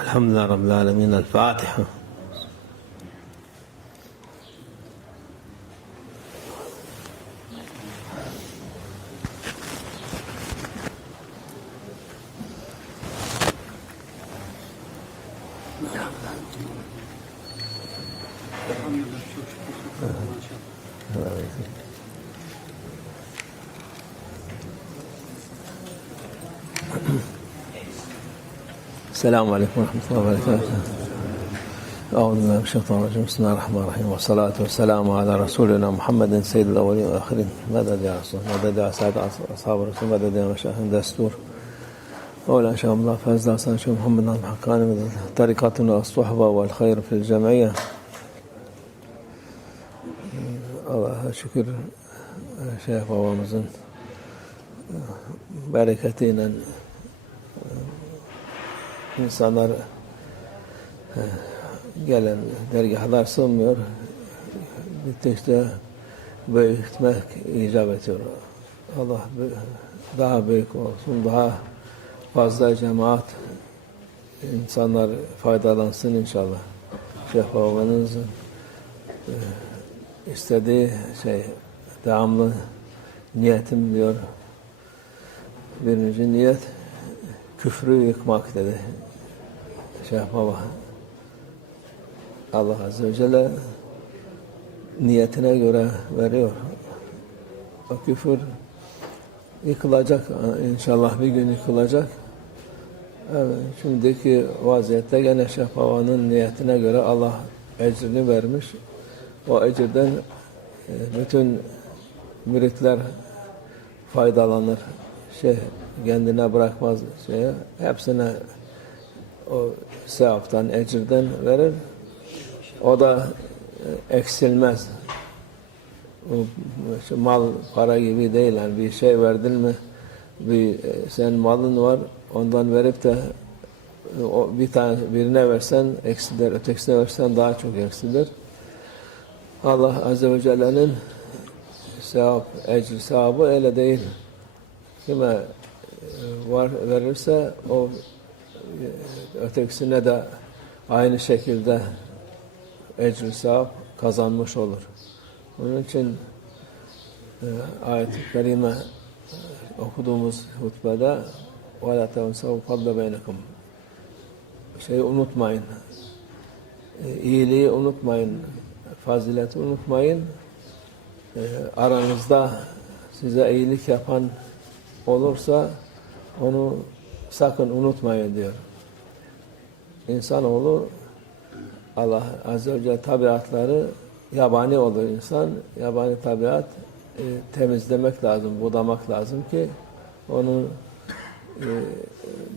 الحمد لله رب العالمين. الفاتحة. السلام عليكم ورحمة الله وبركاته. أعوذ بالله من الشيطان الرجيم. بسم الله الرحمن الرحيم، والصلاة والسلام على رسولنا محمد سيد الأولين والآخرين. مدد يا رسول، مدد يا سعد أصحاب الرسول، مدد يا مشايخ دستور أولا إن شاء الله. فازل حسن شيخ محمد نعم حقاني طريقتنا الصحبة والخير في الجمعية. Allah'a şükür Şeyh babamızın bereketiyle insanlar gelen dergahlar sığmıyor. Bittikçe büyütmek icap ediyor. Allah daha büyük olsun, daha fazla cemaat, insanlar faydalansın inşallah. Şeyh babanızın istediği devamlı niyetim diyor. Birinci niyet küfrü yıkmak dedi Şeyh Baba. Allah Azze ve Celle niyetine göre veriyor. O küfür yıkılacak inşallah, bir gün yıkılacak. Evet, şimdiki vaziyette gene Şeyh Baba'nın niyetine göre Allah ecrini vermiş. O ecirden bütün müritler faydalanır. Kendine bırakmaz hepsine o sevaptan, ecirden verir. O da eksilmez. Mal para gibi değil. Yani bir şey verdin mi, sen malın var, ondan verip de birine versen eksilir, ötekisine versen daha çok eksilir. Allah Azze ve Celle'nin ecri sevabı öyle değil. Kime verirse o ötekisine de aynı şekilde ecri sevap kazanmış olur. Onun için ayet-i kerime okuduğumuz hutbede وَلَا تَوْسَوْا فَضْلَ بَيْنَكُمْ unutmayın. İyiliği unutmayın. Fazileti unutmayın. Aranızda size iyilik yapan olursa onu sakın unutmayın diyor. İnsanoğlu Allah Azze ve Celle tabiatları yabani olur insan. Yabani tabiat temizlemek lazım, budamak lazım ki onun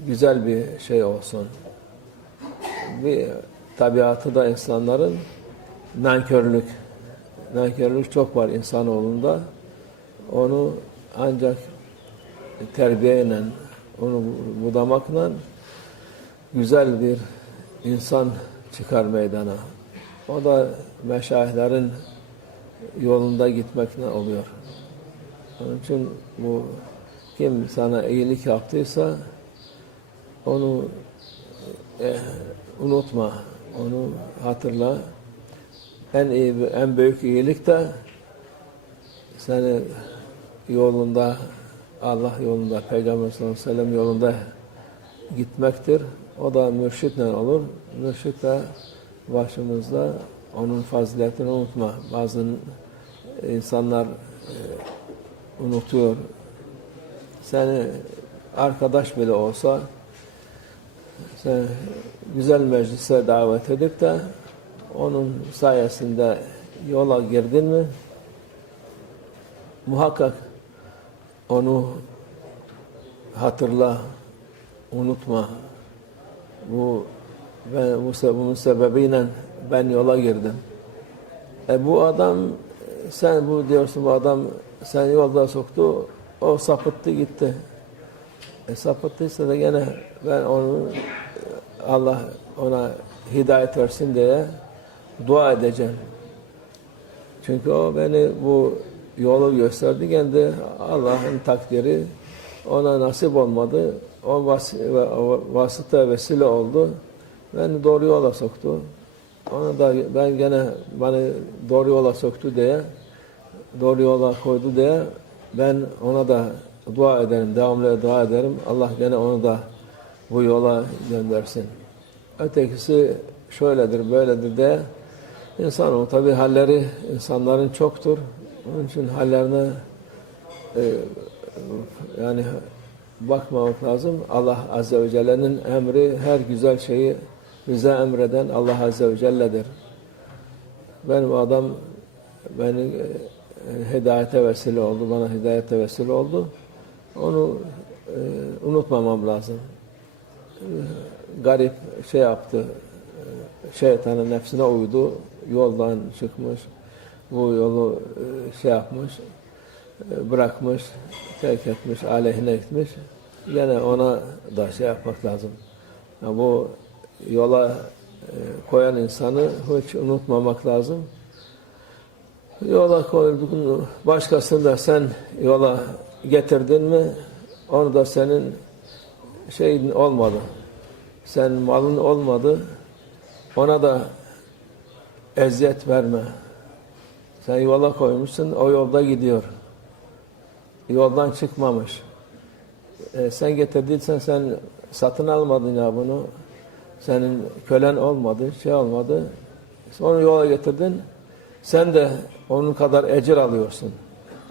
güzel bir şey olsun. Bir tabiatı da insanların nankörlük. Nankörlük çok var insanoğlunda. Onu ancak terbiyeyle, onu budamakla güzel bir insan çıkar meydana. O da meşayihlerin yolunda gitmekle oluyor. Onun için bu kim sana iyilik yaptıysa onu unutma, onu hatırla. En büyük iyilik de seni yolunda, Allah yolunda, Peygamber sallallahu aleyhi ve sellem yolunda gitmektir. O da mürşitle olur. Mürşit de başımızda, onun faziletini unutma. Bazı insanlar unutuyor. Seni arkadaş bile olsa sen güzel meclise davet edip de onun sayesinde yola girdin mi muhakkak onu hatırla, unutma. Bunun sebebiyle ben yola girdim. Bu adam, sen diyorsun, bu adam sen yolda soktu, o sapıttı gitti. Sapıttıysa da gene ben Allah ona hidayet versin diye dua edeceğim. Çünkü o beni bu yolu gösterdi. Kendi Allah'ın takdiri ona nasip olmadı. O vasıta vesile oldu. beni doğru yola soktu. Ona da ben gene beni doğru yola soktu diye, doğru yola koydu diye ben ona da dua ederim, devamlı dua ederim. Allah gene onu da bu yola göndersin. Ötekisi şöyledir, böyledir diye insan tabi halleri insanların çoktur. Onun için hallerine yani bakmamak lazım. Allah Azze ve Celle'nin emri her güzel şeyi bize emreden Allah Azze ve Celle'dir. Benim adam beni hidayete vesile oldu, bana hidayete vesile oldu. Onu unutmamam lazım. Garip şey yaptı, şeytanın nefsine uydu, yoldan çıkmış, bu yolu şey yapmış, bırakmış, terk etmiş, aleyhine gitmiş. Yine ona da şey yapmak lazım. Yani bu yola koyan insanı hiç unutmamak lazım. Yola koyduğun başkasını da sen yola getirdin mi, onu da senin şeyin olmadı. Sen malın olmadı, ona da eziyet verme. Sen yola koymuşsun, o yolda gidiyor. Yoldan çıkmamış. Sen getirdiysen sen satın almadın ya bunu. Senin kölen olmadı, şey olmadı. Onu yola getirdin. Sen de onun kadar ecir alıyorsun.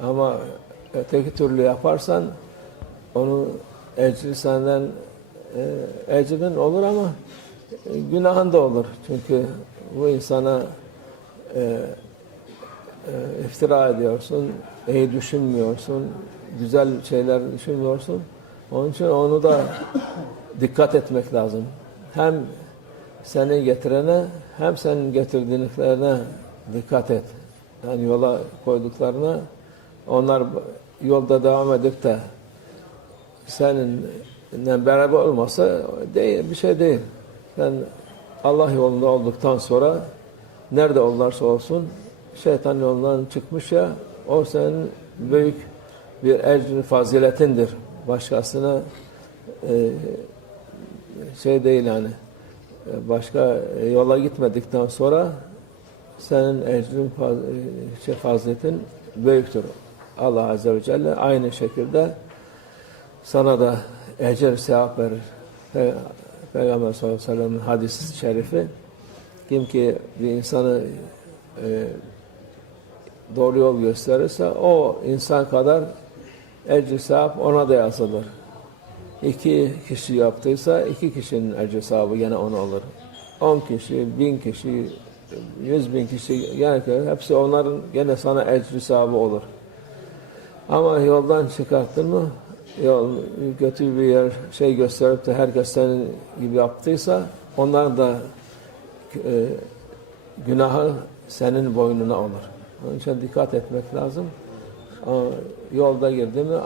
Ama öteki türlü yaparsan onun ecri senden ecrin olur ama günahın da olur. Çünkü bu insana iftira ediyorsun, iyi düşünmüyorsun, güzel şeyler düşünmüyorsun. Onun için onu da dikkat etmek lazım. Hem seni getirene hem senin getirdiklerine dikkat et. Yani yola koyduklarına, onlar yolda devam edip de seninle beraber olmasa değil, bir şey değil. Sen Allah yolunda olduktan sonra nerede olursa olsun şeytan yolundan çıkmış ya, o senin büyük bir ecrin faziletindir. Başkasına şey değil yani. Başka yola gitmedikten sonra senin ecrin faziletin büyüktür. Allah Azze ve Celle aynı şekilde sana da ecir sevap verir. Peygamber sallallahu aleyhi ve sellem'in hadisi şerifi, kim ki bir insanı doğru yol gösterirse o insan kadar ecri sevap ona da yazılır. 2 kişi yaptıysa 2 kişinin ecri sevabı gene ona olur. 10 kişi, 1000 kişi, 100.000 kişi yani hepsi onların gene sana ecri sevabı olur. Ama yoldan çıkarttın mı, yol kötü bir yer şey gösterip de herkes senin gibi yaptıysa onların da günahı senin boynuna olur. Onun için dikkat etmek lazım. Yolda girdi mi,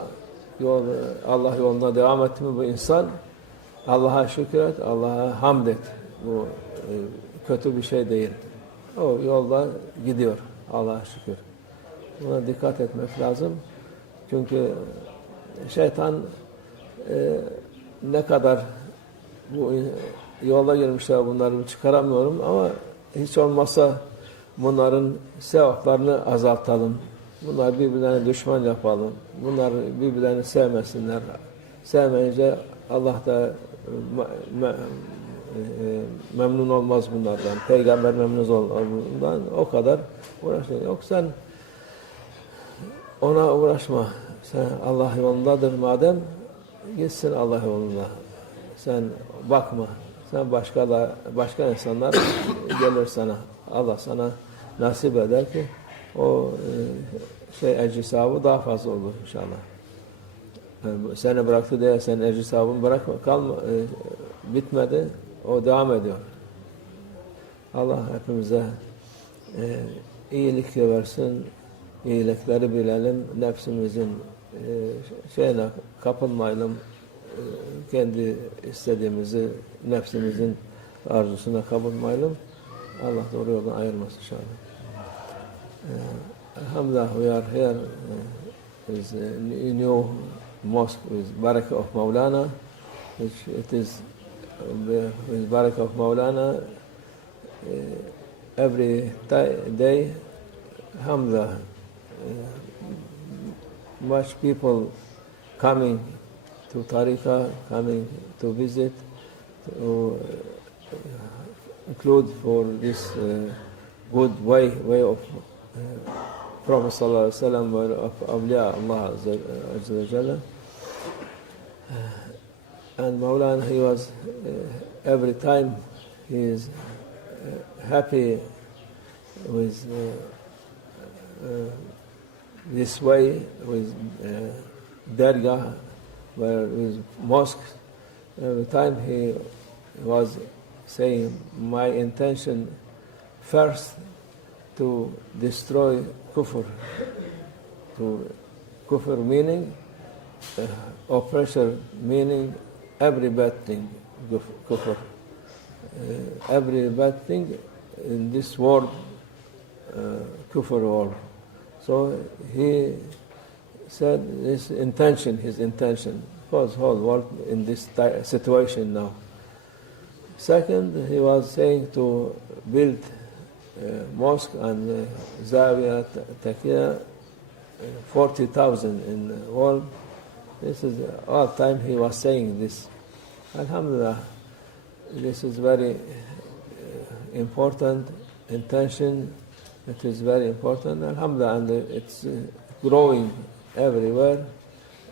Allah yoluna devam etti mi bu insan, Allah'a şükret, Allah'a hamd et. Bu kötü bir şey değil. O yolda gidiyor, Allah'a şükür. Buna dikkat etmek lazım. Çünkü şeytan ne kadar bu yola girmişler, bunları çıkaramıyorum ama hiç olmazsa bunların sevaplarını azaltalım. Bunlar birbirlerine düşman yapalım. Bunlar birbirlerini sevmesinler. Sevmeyince Allah da memnun olmaz bunlardan. Peygamber memnun olmaz bundan. O kadar uğraşma. Yok sen ona uğraşma. Sen Allah yolundadır madem, gitsin Allah yolunda. Sen bakma. Sen başka insanlar gelir sana. Allah sana nasip eder ki o ecri sahabı daha fazla olur inşallah. Seni bıraktı diye senin ecri sahabını bırakma, bitmedi. O devam ediyor. Allah hepimize iyilik versin, iyilikleri bilelim, nefsimizin şeyine kapılmayalım, kendi istediğimizi nefsimizin arzusuna kapılmayalım. Allah doğru yoldan ayırmasın inşallah. Alhamdulillah, we are here with a new mosque with Barakah of Maulana, which it is with barakah of Maulana, every day, alhamdulillah, much people coming to Tariqah, coming to visit, to include for this good way of Prophet Sallallahu Alaihi Wasallam, of Awliya Allah Azza wa Jalla. And Maulana, he was every time he is happy with this way, with Dargah, with mosque. Every time he was saying, my intention first to destroy kufr. To kufr meaning oppression, meaning every bad thing, kufr. Every bad thing in this world, kufr world. So he said his intention for the whole world in this situation now. Second, he was saying to build mosque and Zawiya, Taqiyya, 40,000 in the world. This is all time he was saying this. Alhamdulillah, this is very important intention. It is very important. Alhamdulillah, and it's growing everywhere.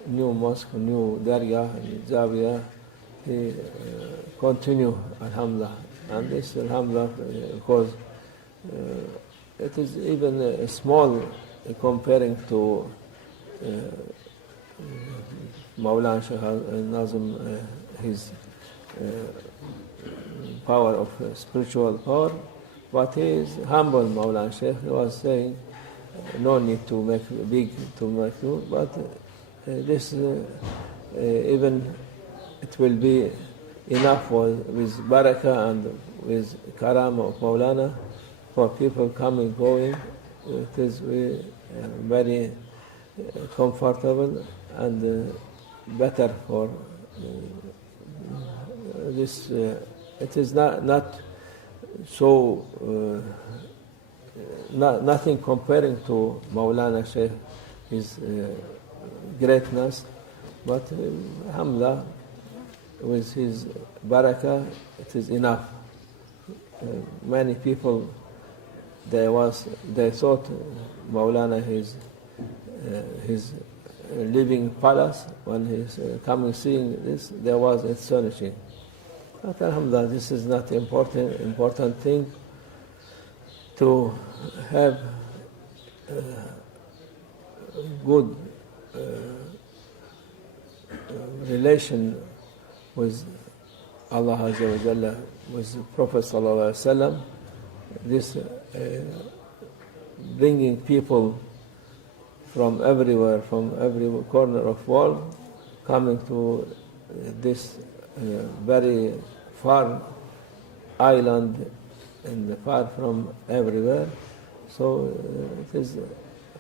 New mosque, new dargah, Zawiya. He continue, alhamdulillah. And this, alhamdulillah, because it is even small comparing to Maulana Shaykh Nazim, his power of spiritual power, but he is humble. Maulana Shaykh, he was saying, no need to make big, to make new, but this even it will be enough with barakah and with karama of Maulana for people coming, going. It is very comfortable and better for this. It is not so nothing comparing to Maulana Shaykh, his greatness, but alhamdulillah, with his barakah, it is enough. Many people, they thought Maulana his living palace, when he's coming seeing this, there was astonishing. But alhamdulillah, this is not important thing to have good relation with Allah Azza wa Jalla, with the Prophet Sallallahu Alaihi Wasallam. This bringing people from everywhere, from every corner of the world, coming to this very far island and far from everywhere. So it is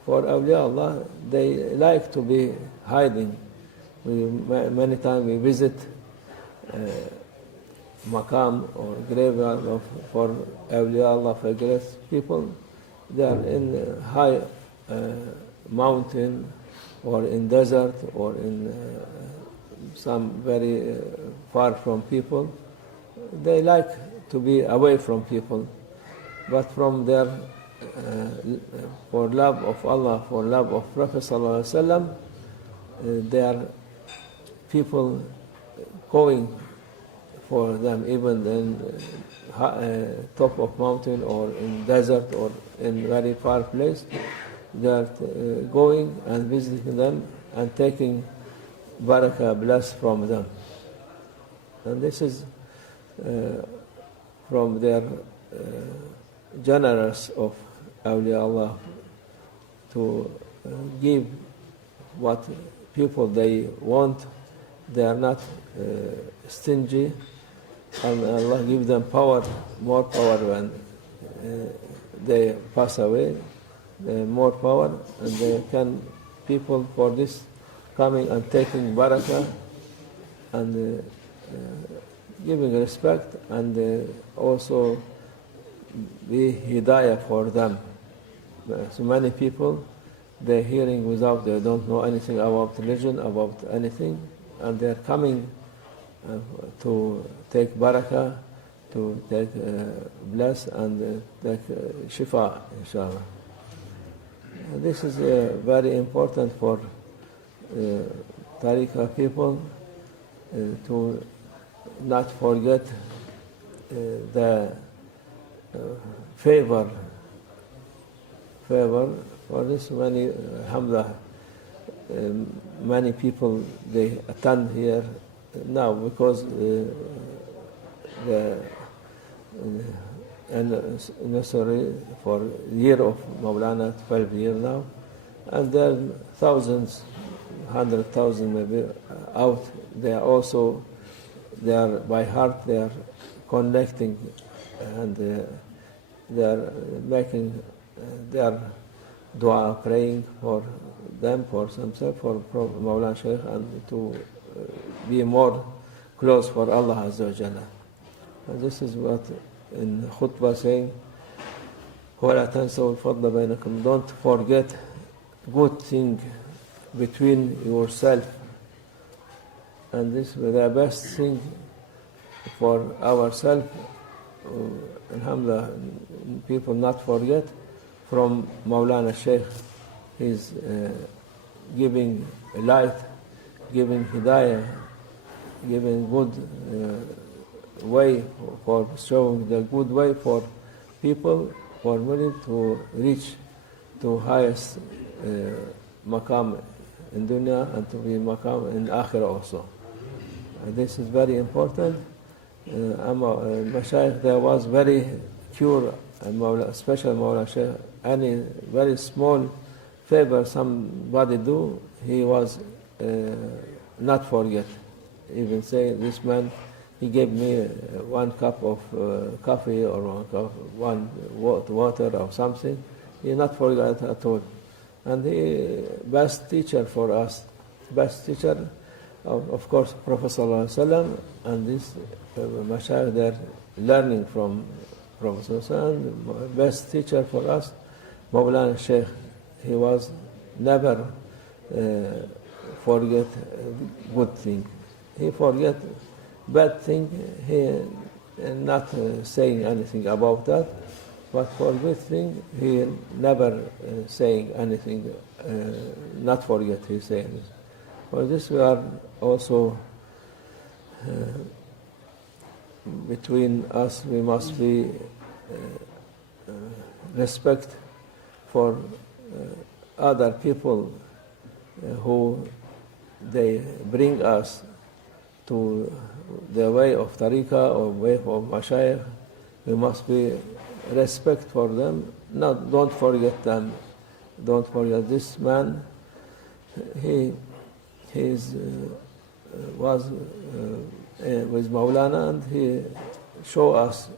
for Awliya Allah, they like to be hiding. Many times we visit maqam or graveyard for Awliya Allah, for great people. They are in high mountain or in desert or in some very far from people. They like to be away from people, but from their for love of Allah, for love of Prophet Sallallahu Alaihi Wasallam, they are people going for them, even in top of mountain or in desert or in very far place. They are going and visiting them and taking barakah, bless from them. And this is from their generous of Awliya Allah to give what people they want. They are not stingy, and Allah give them power, more power when they pass away, more power, and they can, people for this coming and taking barakah and giving respect and also be hidayah for them. So many people, they're hearing without, they don't know anything about religion, about anything, and they're coming to take barakah, to take bless and take shifa, inshallah. This is very important for tariqah people to not forget the favor for this. Many, alhamdulillah, many people, they attend here now because the anniversary for year of Maulana, 12 years now, and there are thousands, 100,000 maybe out. They are also, they are by heart, they are connecting, and they are making their dua, praying for them, for themselves, for Maulana Shaykh, and to be more close for Allah Azza wa Jalla. And this is what in khutbah saying, وَلَا تَنْسَوْا الْفَضْلَ بَيْنَكُمْ. Don't forget good thing between yourself. And this is the best thing for ourselves. Alhamdulillah, people not forget from Maulana Shaykh. He's giving light, giving hidayah, giving good way for showing the good way for people, for many to reach to highest maqam in dunya and to be maqam in akhirah also. This is very important. Mashayikh, there was very pure, special Mawlana Shaykh. Any very small favor somebody do, he was not forget. Even say, this man, he gave me 1 cup of coffee or 1 cup, water or something. He not forget at all. And the best teacher for us, best teacher, of course, Prophet Sallallahu Alaihi Wasallam, and this Mashayikh, they're learning from Prophet Sallallahu Alaihi Wasallam. Best teacher for us, Mawlana Shaykh. He was never forget good thing. He forget bad thing, he not saying anything about that, but for good thing, he never saying anything, not forget he saying this. For this we are also, between us, we must be respect for other people who they bring us to the way of tariqah or way of mashayikh. We must be respect for them. Don't forget them. Don't forget this man. He was with Maulana, and he show us,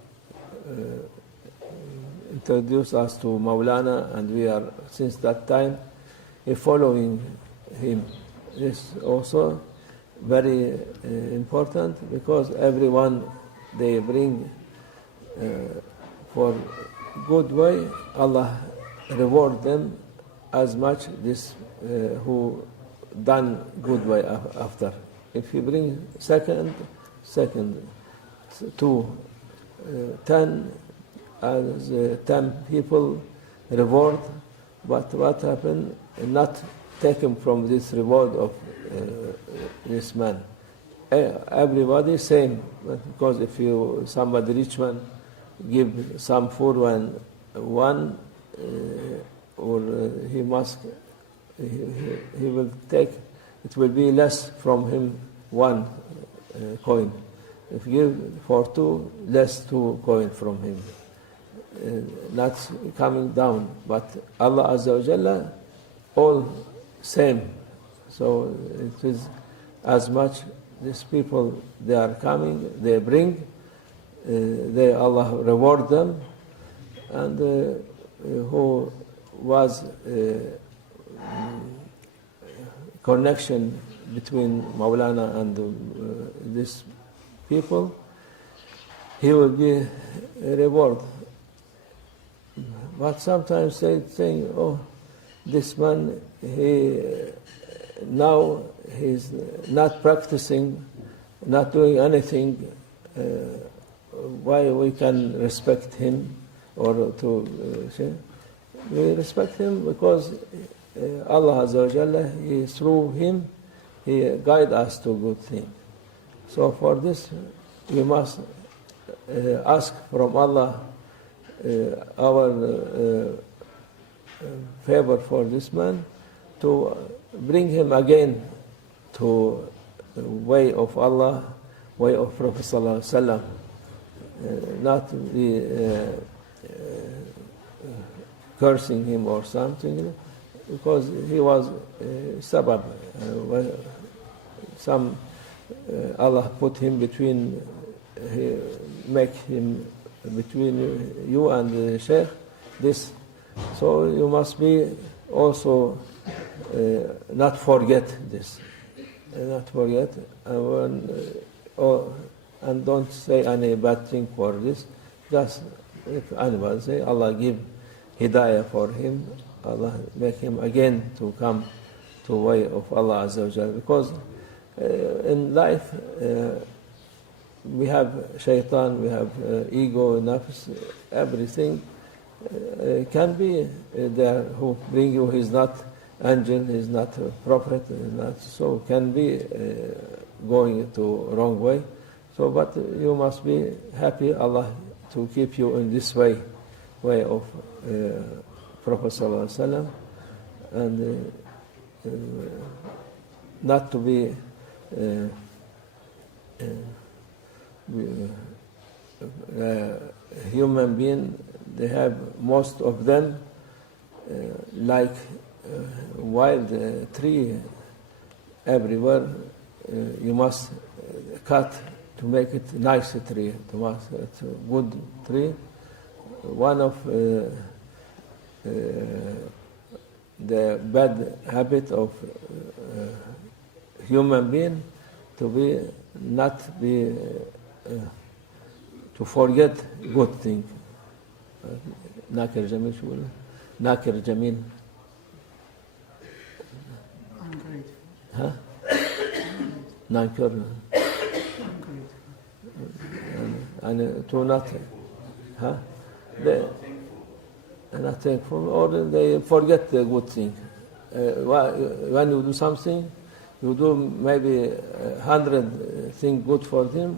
introduced us to Maulana, and we are since that time following him. This also very important, because everyone they bring for good way, Allah reward them as much this who done good way after. If you bring second, 2, 10, as 10 people reward, but what happened? Not taken from this reward of this man. Everybody same, because if you somebody rich man give some food one, or he must he will take, it will be less from him 1 coin. If you give for 2, less 2 coin from him. Not coming down, but Allah Azza wa Jalla all same. So it is as much these people, they are coming, they bring, they Allah reward them, and who was connection between Maulana and these people, he will be rewarded. But sometimes they think, oh, this man, now he's not practicing, not doing anything. Why we can respect him or to say? We respect him because Allah Azza wa Jalla, through him, He guide us to good things. So for this, we must ask from Allah our favor for this man, to bring him again to way of Allah, way of Prophet Sallallahu Alaihi Wasallam, not be cursing him or something, because he was sabab. Allah put him between, make him between you and the Sheikh. So you must be also not forget this, not forget, and don't say any bad thing for this. Just if anybody say, Allah give hidayah for him, Allah make him again to come to way of Allah Azza wa Jalla. Because in life we have shaitan, we have ego, nafs, everything can be there who bring you. He's not angel, he's not a prophet, he's not, so can be going to wrong way. So, but you must be happy Allah to keep you in this way of Prophet Sallallahu Alaihi Wasallam, and not to be human being. They have, most of them, like wild tree everywhere. You must cut to make it nice tree, to make it a good tree. One of the bad habit of human being to be not be to forget good thing. ناكر جميل شو ولا ناكر جميل ها ناكر يعني to not ها not thankful, or they forget the good thing. When you do something, you do maybe 100 things good for him,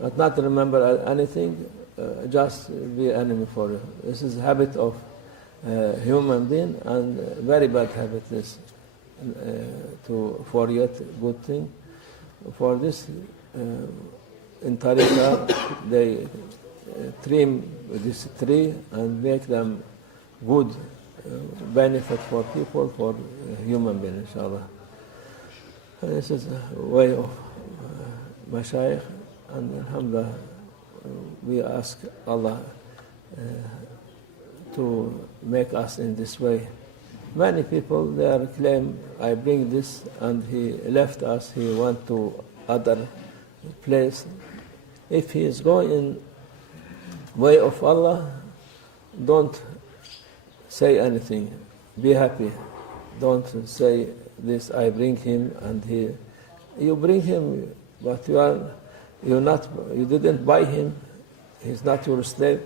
but not remember anything. Just be enemy for you. This is habit of human being, and very bad habit is to forget good thing. For this, in Tariqah, they trim this tree and make them good benefit for people, for human being, inshallah. This is a way of Mashayikh, and alhamdulillah, we ask Allah to make us in this way. Many people, they claim, I bring this, and he left us, he went to other place. If he is going in way of Allah, don't say anything. Be happy. Don't say this, I bring him, and you bring him, but you didn't buy him. He's not your slave.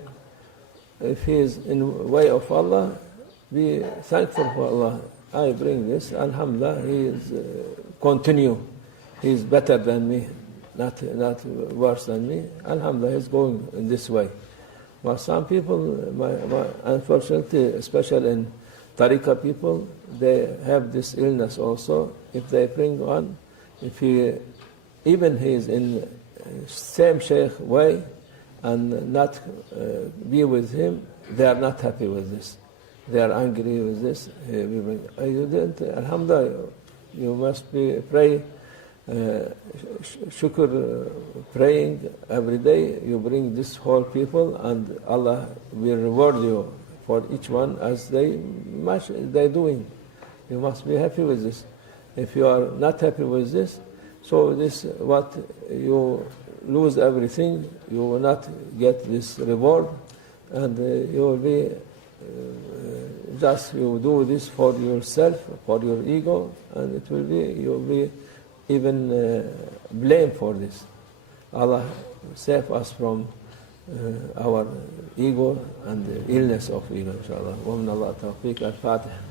If he is in way of Allah, be thankful for Allah. I bring this, alhamdulillah, he is continue. He is better than me, not worse than me. Alhamdulillah, he's going in this way. But some people, unfortunately, especially in Tariqah people, they have this illness also. If they bring one, if even he is in same sheikh way and not be with him, they are not happy with this. They are angry with this. You didn't, alhamdulillah, you must be pray, shukr, praying every day. You bring this whole people, and Allah will reward you for each one as they doing. You must be happy with this. If you are not happy with this, so this what you lose everything. You will not get this reward, and you will be just you do this for yourself, for your ego, and it will be you will be even blamed for this. Allah save us from our ego and the illness of ego, inshallah. ومن الله التوفيق. الفاتح.